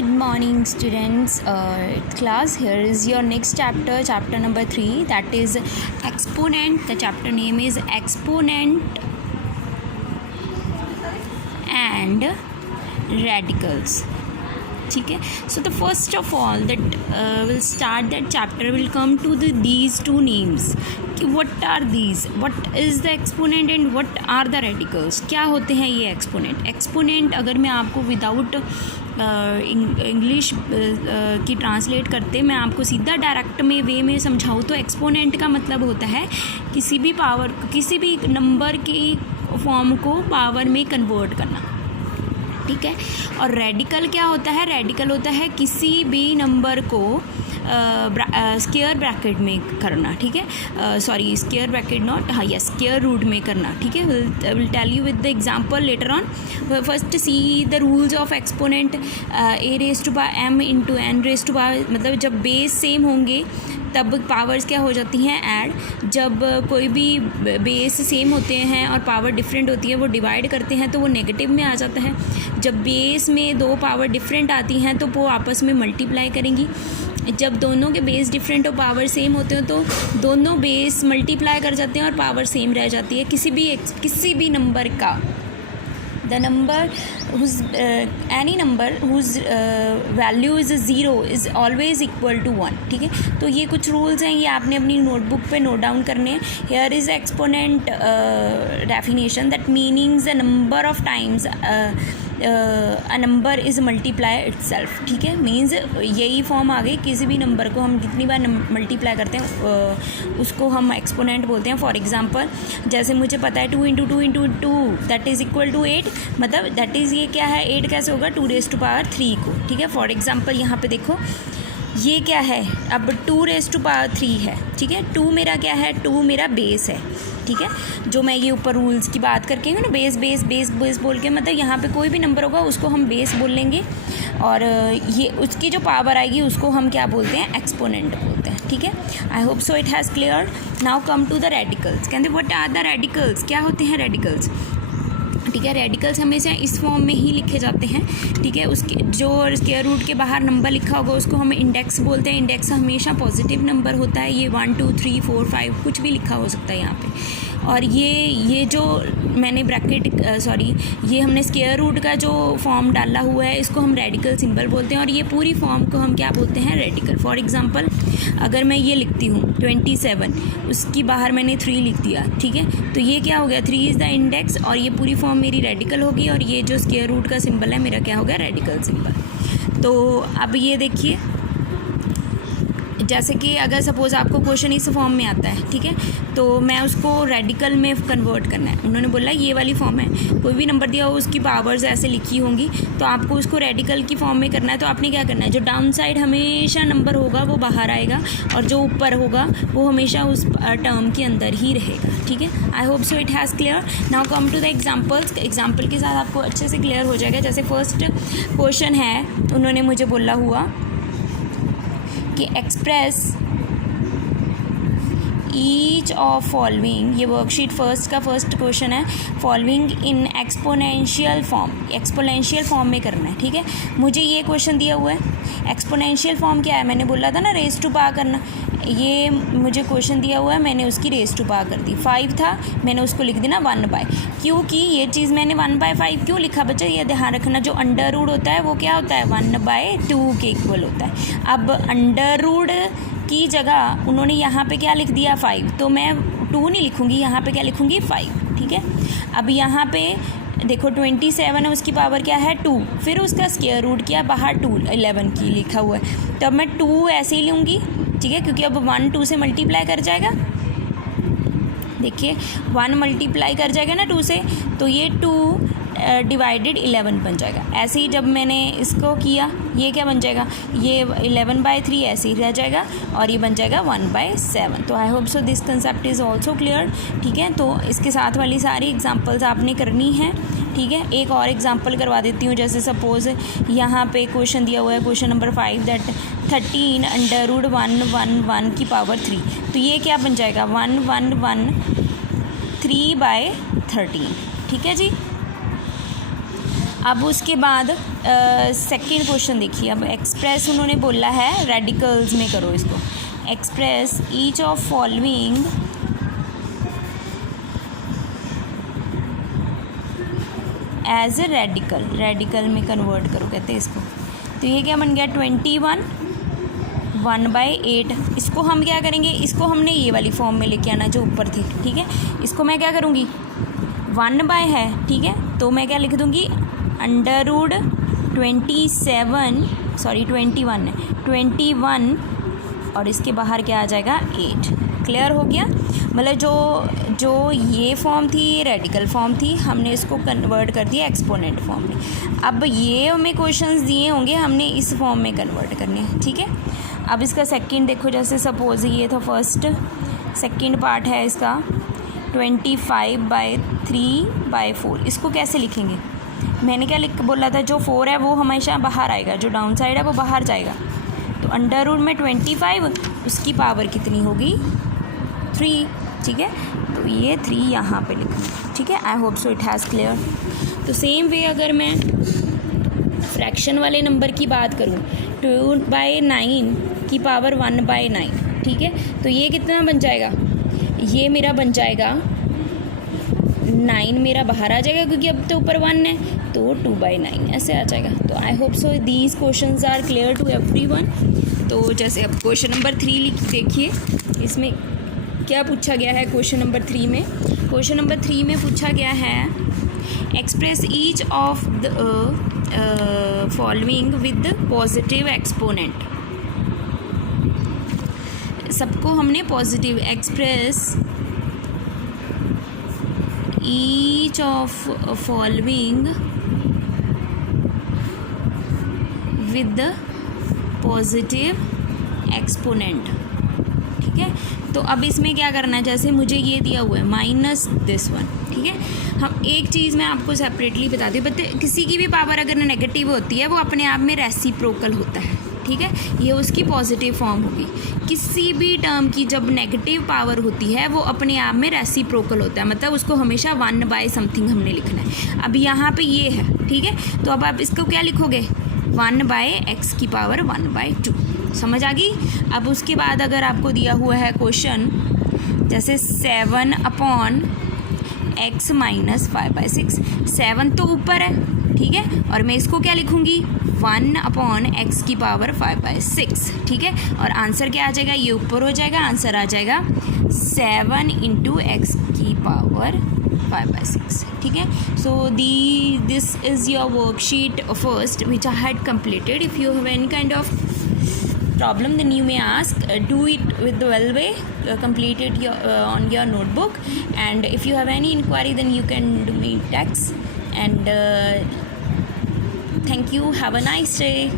Good morning, students. Class, here is your next chapter, chapter number 3, that is exponent. The chapter name is exponent and radicals. ठीक है. So the first of all that will start that chapter will come to these two names. What are these? What is the exponent and what are the radicals? क्या होते हैं ये exponent? Exponent अगर मैं आपको without English की translate करते मैं आपको सीधा डायरेक्ट में वे में समझाऊँ तो एक्सपोनेंट का मतलब होता है किसी भी नंबर के फॉर्म को पावर में कन्वर्ट करना. ठीक है. और रेडिकल क्या होता है? रेडिकल होता है किसी भी नंबर को स्क्वायर ब्रैकेट में करना. ठीक है. सॉरी, स्क्वायर ब्रैकेट नॉट, हाँ यस, स्क्वायर रूट में करना. ठीक है. Will tell you with the example later on. First see the rules of exponent. A raise to power m into n raise to power, मतलब जब base same होंगे तब powers क्या हो जाती हैं? ऐड. जब कोई भी बेस सेम होते हैं और पावर डिफरेंट होती है वो डिवाइड करते हैं तो वो नेगेटिव में आ जाता है. जब बेस में दो पावर डिफरेंट आती हैं तो वो आपस में मल्टीप्लाई करेंगी. जब दोनों के बेस डिफरेंट और पावर सेम होते हैं तो दोनों बेस मल्टीप्लाई कर जाते हैं और पावर सेम रह जाती है किसी भी नंबर का. The number whose any number whose value is 0 is always equal to 1. ठीक है. तो ये कुछ रूल्स हैं, ये आपने अपनी नोटबुक पे नोट डाउन करने हैं. Here is exponent definition that means the number of times a number is multiply itself. ठीक है. मीन्स यही फॉर्म आ गई. किसी भी नंबर को हम कितनी बार मल्टीप्लाई करते हैं उसको हम एक्सपोनेंट बोलते हैं. फॉर एग्जांपल जैसे मुझे पता है 2 into 2 into 2 that is equal to 8, मतलब दैट इज़ ये क्या है? 8 कैसे होगा? 2 रेज टू पावर 3 को. ठीक है. फॉर एग्जांपल यहाँ पे देखो ये क्या है? अब 2 रेज टू पावर 3 है. ठीक है. 2 मेरा क्या है? 2 मेरा बेस है. ठीक है. जो मैं ये ऊपर रूल्स की बात करके हूँ ना, बेस बेस बेस बेस बोल के, मतलब यहाँ पे कोई भी नंबर होगा उसको हम बेस बोल लेंगे और ये उसकी जो पावर आएगी उसको हम क्या बोलते हैं? एक्सपोनेंट बोलते हैं. ठीक है. I hope so it has clear. Now come to the radicals. कहते व्हाट आर द रेडिकल्स? क्या होते हैं रेडिकल्स? ठीक है. रेडिकल्स हमेशा इस फॉर्म में ही लिखे जाते हैं. ठीक है. उसके जो स्क्वायर रूट के बाहर नंबर लिखा होगा उसको हम इंडेक्स बोलते हैं. इंडेक्स हमेशा पॉजिटिव नंबर होता है. ये 1 2 3 4 5 कुछ भी लिखा हो सकता है यहाँ पे. और ये जो मैंने ब्रैकेट ये हमने स्क्वायर रूट का जो फॉर्म डाला हुआ है इसको हम रेडिकल सिंबल बोलते हैं. और ये पूरी फॉर्म को हम क्या बोलते हैं? रेडिकल. फॉर एग्जांपल अगर मैं ये लिखती हूँ 27, उसकी बाहर मैंने 3 लिख दिया. ठीक है. तो ये क्या हो गया? 3 इज़ द इंडेक्स और ये पूरी फॉर्म मेरी रेडिकल होगी. और ये जो स्क्वायर रूट का सिंबल है मेरा क्या हो गया? Radical symbol. तो अब ये देखिए, जैसे कि अगर सपोज़ आपको क्वेश्चन इस फॉर्म में आता है. ठीक है. तो मैं उसको रेडिकल में कन्वर्ट करना है. उन्होंने बोला ये वाली फॉर्म है, कोई भी नंबर दिया हो उसकी पावर्स ऐसे लिखी होंगी तो आपको उसको रेडिकल की फॉर्म में करना है. तो आपने क्या करना है? जो डाउन साइड हमेशा नंबर होगा वो बाहर आएगा और जो ऊपर होगा वो हमेशा उस टर्म के अंदर ही रहेगा. ठीक है. I hope so it has clear. Now come to the examples. Example के साथ आपको अच्छे से क्लियर हो जाएगा. जैसे फर्स्ट क्वेश्चन है, उन्होंने मुझे बोला हुआ कि एक्सप्रेस ईच ऑफ फॉलोइंग, ये वर्कशीट फर्स्ट का फर्स्ट क्वेश्चन है, following in exponential form. Exponential form में करना है. ठीक है. मुझे ये क्वेश्चन दिया हुआ है. एक्सपोनेंशियल फॉर्म क्या है? मैंने बोला था ना रेज टू पावर करना. ये मुझे क्वेश्चन दिया हुआ है, मैंने उसकी रेज टू पावर कर दी. 5 था, मैंने उसको लिख दिया 1/. क्योंकि ये चीज़ मैंने 1/5 क्यों लिखा बच्चा? ये ध्यान रखना, जो अंडर रूट होता है वो क्या होता है? 1/2 के इक्वल होता है. अब अंडर रूट की जगह उन्होंने यहाँ पे क्या लिख दिया? 5. तो मैं 2 नहीं लिखूँगी, यहाँ पे क्या लिखूँगी? 5. ठीक है. अब यहाँ पे देखो 27 है, उसकी पावर क्या है? 2. फिर उसका स्क्वायर रूट किया, बाहर 2 11 की लिखा हुआ है. तो अब मैं 2 ऐसे ही लूँगी. ठीक है. क्योंकि अब 1 2 से मल्टीप्लाई कर जाएगा. देखिए 1 मल्टीप्लाई कर जाएगा ना 2 से, तो ये 2 डिवाइडेड 11 बन जाएगा. ऐसे ही जब मैंने इसको किया ये क्या बन जाएगा? ये 11/3 ऐसे ही रह जाएगा और ये बन जाएगा 1/7. तो I hope so this concept is also clear. ठीक है. तो इसके साथ वाली सारी एग्जांपल्स आपने करनी है. ठीक है. एक और एग्जांपल करवा देती हूँ. जैसे सपोज़ यहाँ पे क्वेश्चन दिया हुआ है, क्वेश्चन नंबर 5, दैट 13 √ 111 की पावर 3. तो ये क्या बन जाएगा? 111 3/13. ठीक है जी. अब उसके बाद सेकंड क्वेश्चन देखिए। अब एक्सप्रेस उन्होंने बोला है रेडिकल्स में करो इसको। Express each of following as a radical, radical में कन्वर्ट करो कहते हैं इसको। तो ये क्या बन गया 21 1/8। इसको हम क्या करेंगे, इसको हमने ये वाली फॉर्म में लेके आना जो ऊपर थी, ठीक है। इसको मैं क्या करूँगी 1/ है, ठीक है, तो मैं क्या लिख दूँगी √21 है 21 और इसके बाहर क्या आ जाएगा 8। क्लियर हो गया। मतलब जो ये फॉर्म थी ये रेडिकल फॉर्म थी, हमने इसको कन्वर्ट कर दिया एक्सपोनेंट फॉर्म में। अब ये हमें क्वेश्चंस दिए होंगे, हमने इस फॉर्म में कन्वर्ट करने हैं, ठीक है। अब इसका सेकंड देखो, जैसे सपोज ये था फर्स्ट, सेकंड पार्ट है इसका 25/3/4। इसको कैसे लिखेंगे, मैंने क्या बोला था, जो 4 है वो हमेशा बाहर आएगा, जो डाउन साइड है वो बाहर जाएगा। तो अंडर रूट में 25, उसकी पावर कितनी होगी 3, ठीक है। तो ये 3 यहाँ पे लिखना, ठीक है। I hope so it has clear. तो सेम वे अगर मैं फ्रैक्शन वाले नंबर की बात करूँ 2/9 की पावर 1/9, ठीक है। तो ये कितना बन जाएगा, ये मेरा बन जाएगा 9 मेरा बाहर आ जाएगा क्योंकि अब तो ऊपर 1 है, तो 2/9 ऐसे आ जाएगा। तो I hope so these questions are clear to everyone. तो जैसे अब क्वेश्चन नंबर 3 देखिए, इसमें क्या पूछा गया है क्वेश्चन नंबर 3 में। क्वेश्चन नंबर 3 में पूछा गया है express each of the following with positive exponent. सबको हमने positive, express each of following with positive exponent, ठीक है। तो अब इसमें क्या करना है, जैसे मुझे ये दिया हुआ है माइनस दिस वन, ठीक है। हम एक चीज़ मैं आपको सेपरेटली बताती हूँ, किसी की भी पावर अगर नेगेटिव होती है वो अपने आप में रेसिप्रोकल होता है, ठीक है। ये उसकी पॉजिटिव फॉर्म होगी। किसी भी टर्म की जब नेगेटिव पावर होती है वो अपने आप में रेसिप्रोकल होता है, मतलब उसको हमेशा 1/समथिंग हमने लिखना है। अब यहाँ पे ये है, ठीक है। तो अब आप इसको क्या लिखोगे 1/x की पावर 1/2। समझ आ गई। अब उसके बाद अगर आपको दिया हुआ है क्वेश्चन जैसे 7/x - 5/6, 7 तो ऊपर है, ठीक है, और मैं इसको क्या लिखूँगी 1/x की पावर 5/6, ठीक है। और आंसर क्या आ जाएगा, ये ऊपर हो जाएगा, आंसर आ जाएगा 7 × x की पावर 5/6, ठीक है। So this is your worksheet first which I had completed. If you have any kind of problem then you may ask, do it with the well way, complete it on your notebook, and if you have any inquiry then you can do me text. And thank you, have a nice day.